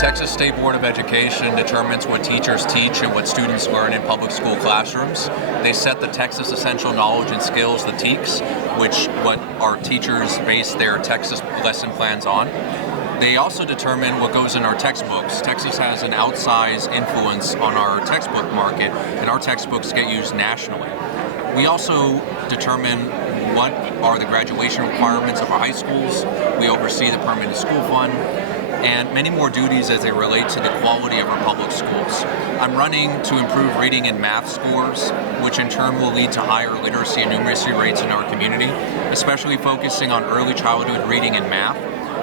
Texas State Board of Education determines what teachers teach and what students learn in public school classrooms. They set the Texas Essential Knowledge and Skills, the TEKS, which what our teachers base their Texas lesson plans on. They also determine what goes in our textbooks. Texas has an outsized influence on our textbook market, and our textbooks get used nationally. We also determine what are the graduation requirements of our high schools. We oversee the permanent school fund, and many more duties as they relate to the quality of our public schools. I'm running to improve reading and math scores, which in turn will lead to higher literacy and numeracy rates in our community, especially focusing on early childhood reading and math.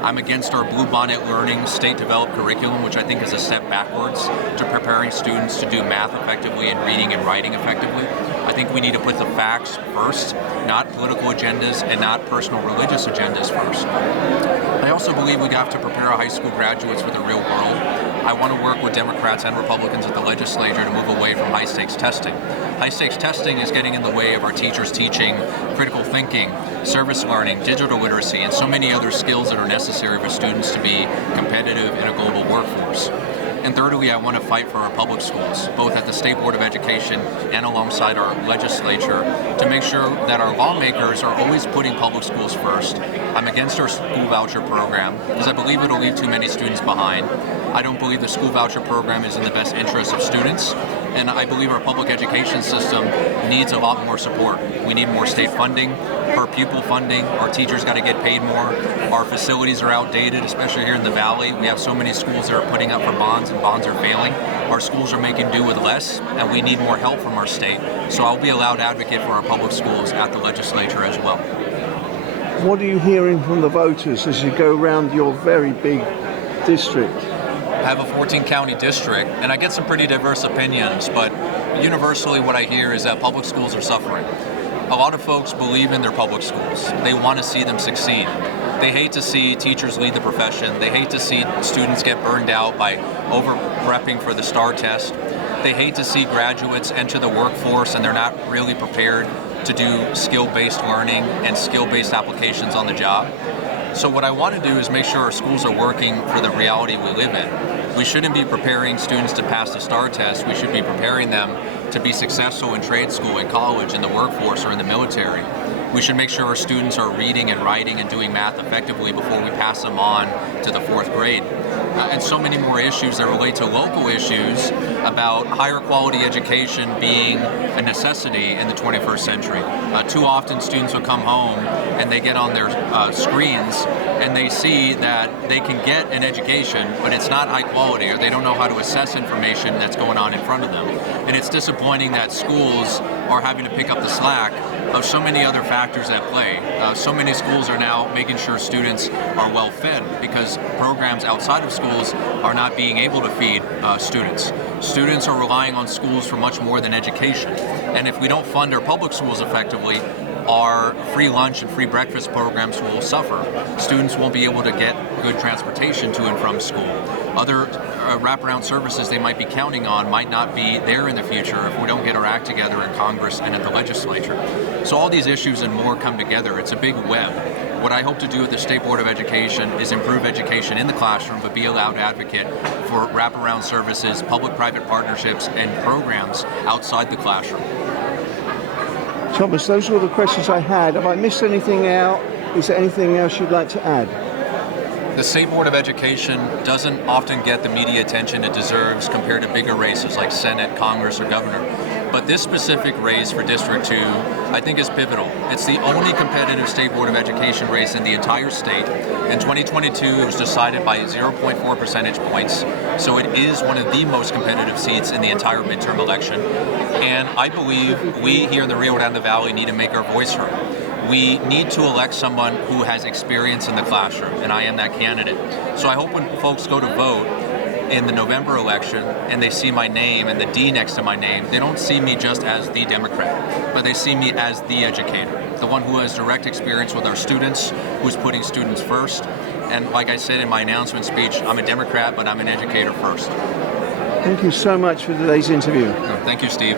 I'm against our Bluebonnet Learning state-developed curriculum, which I think is a step backwards to preparing students to do math effectively and reading and writing effectively. I think we need to put the facts first, not political agendas and not personal religious agendas first. I also believe we have to prepare our high school graduates for the real world. I want to work with Democrats and Republicans at the legislature to move away from high-stakes testing. High-stakes testing is getting in the way of our teachers teaching critical thinking, service learning, digital literacy, and so many other skills that are necessary for students to be competitive in a global workforce. And thirdly, I want to fight for our public schools, both at the State Board of Education and alongside our legislature, to make sure that our lawmakers are always putting public schools first. I'm against our school voucher program because I believe it'll leave too many students behind. I don't believe the school voucher program is in the best interest of students, and I believe our public education system needs a lot more support. We need more state funding, per pupil funding. Our teachers got to get paid more. Our facilities are outdated, especially here in the Valley. We have so many schools that are putting up for bonds and bonds are failing. Our schools are making do with less, and we need more help from our state. So I'll be a loud advocate for our public schools at the legislature as well. What are you hearing from the voters as you go around your very big district? I have a 14-county district, and I get some pretty diverse opinions, but universally what I hear is that public schools are suffering. A lot of folks believe in their public schools. They want to see them succeed. They hate to see teachers leave the profession. They hate to see students get burned out by over-prepping for the STAR test. They hate to see graduates enter the workforce and they're not really prepared to do skill-based learning and skill-based applications on the job. So what I want to do is make sure our schools are working for the reality we live in. We shouldn't be preparing students to pass the STAR test. We should be preparing them to be successful in trade school, in college, in the workforce, or in the military. We should make sure our students are reading and writing and doing math effectively before we pass them on to the 4th grade. And so many more issues that relate to local issues about higher quality education being a necessity in the 21st century. Too often students will come home and they get on their screens and they see that they can get an education, but it's not high quality, or they don't know how to assess information that's going on in front of them. And it's disappointing that schools are having to pick up the slack of so many other factors at play. So many schools are now making sure students are well fed because programs outside of schools are not being able to feed students. Students are relying on schools for much more than education. And if we don't fund our public schools effectively, our free lunch and free breakfast programs will suffer. Students won't be able to get good transportation to and from school. Other wraparound services they might be counting on might not be there in the future if we don't get our act together in Congress and at the legislature. So all these issues and more come together. It's a big web. What I hope to do at the State Board of Education is improve education in the classroom, but be a loud advocate for wraparound services, public-private partnerships, and programs outside the classroom. Thomas, those were the questions I had. Have I missed anything out? Is there anything else you'd like to add? The State Board of Education doesn't often get the media attention it deserves compared to bigger races like Senate, Congress, or Governor. But this specific race for District 2, I think, is pivotal. It's the only competitive State Board of Education race in the entire state. In 2022, it was decided by 0.4 percentage points, so it is one of the most competitive seats in the entire midterm election. And I believe we here in the Rio Grande Valley need to make our voice heard. We need to elect someone who has experience in the classroom, and I am that candidate. So I hope when folks go to vote in the November election and they see my name and the D next to my name, they don't see me just as the Democrat, but they see me as the educator, the one who has direct experience with our students, who's putting students first. And like I said in my announcement speech, I'm a Democrat, but I'm an educator first. Thank you so much for today's interview. Thank you, Steve.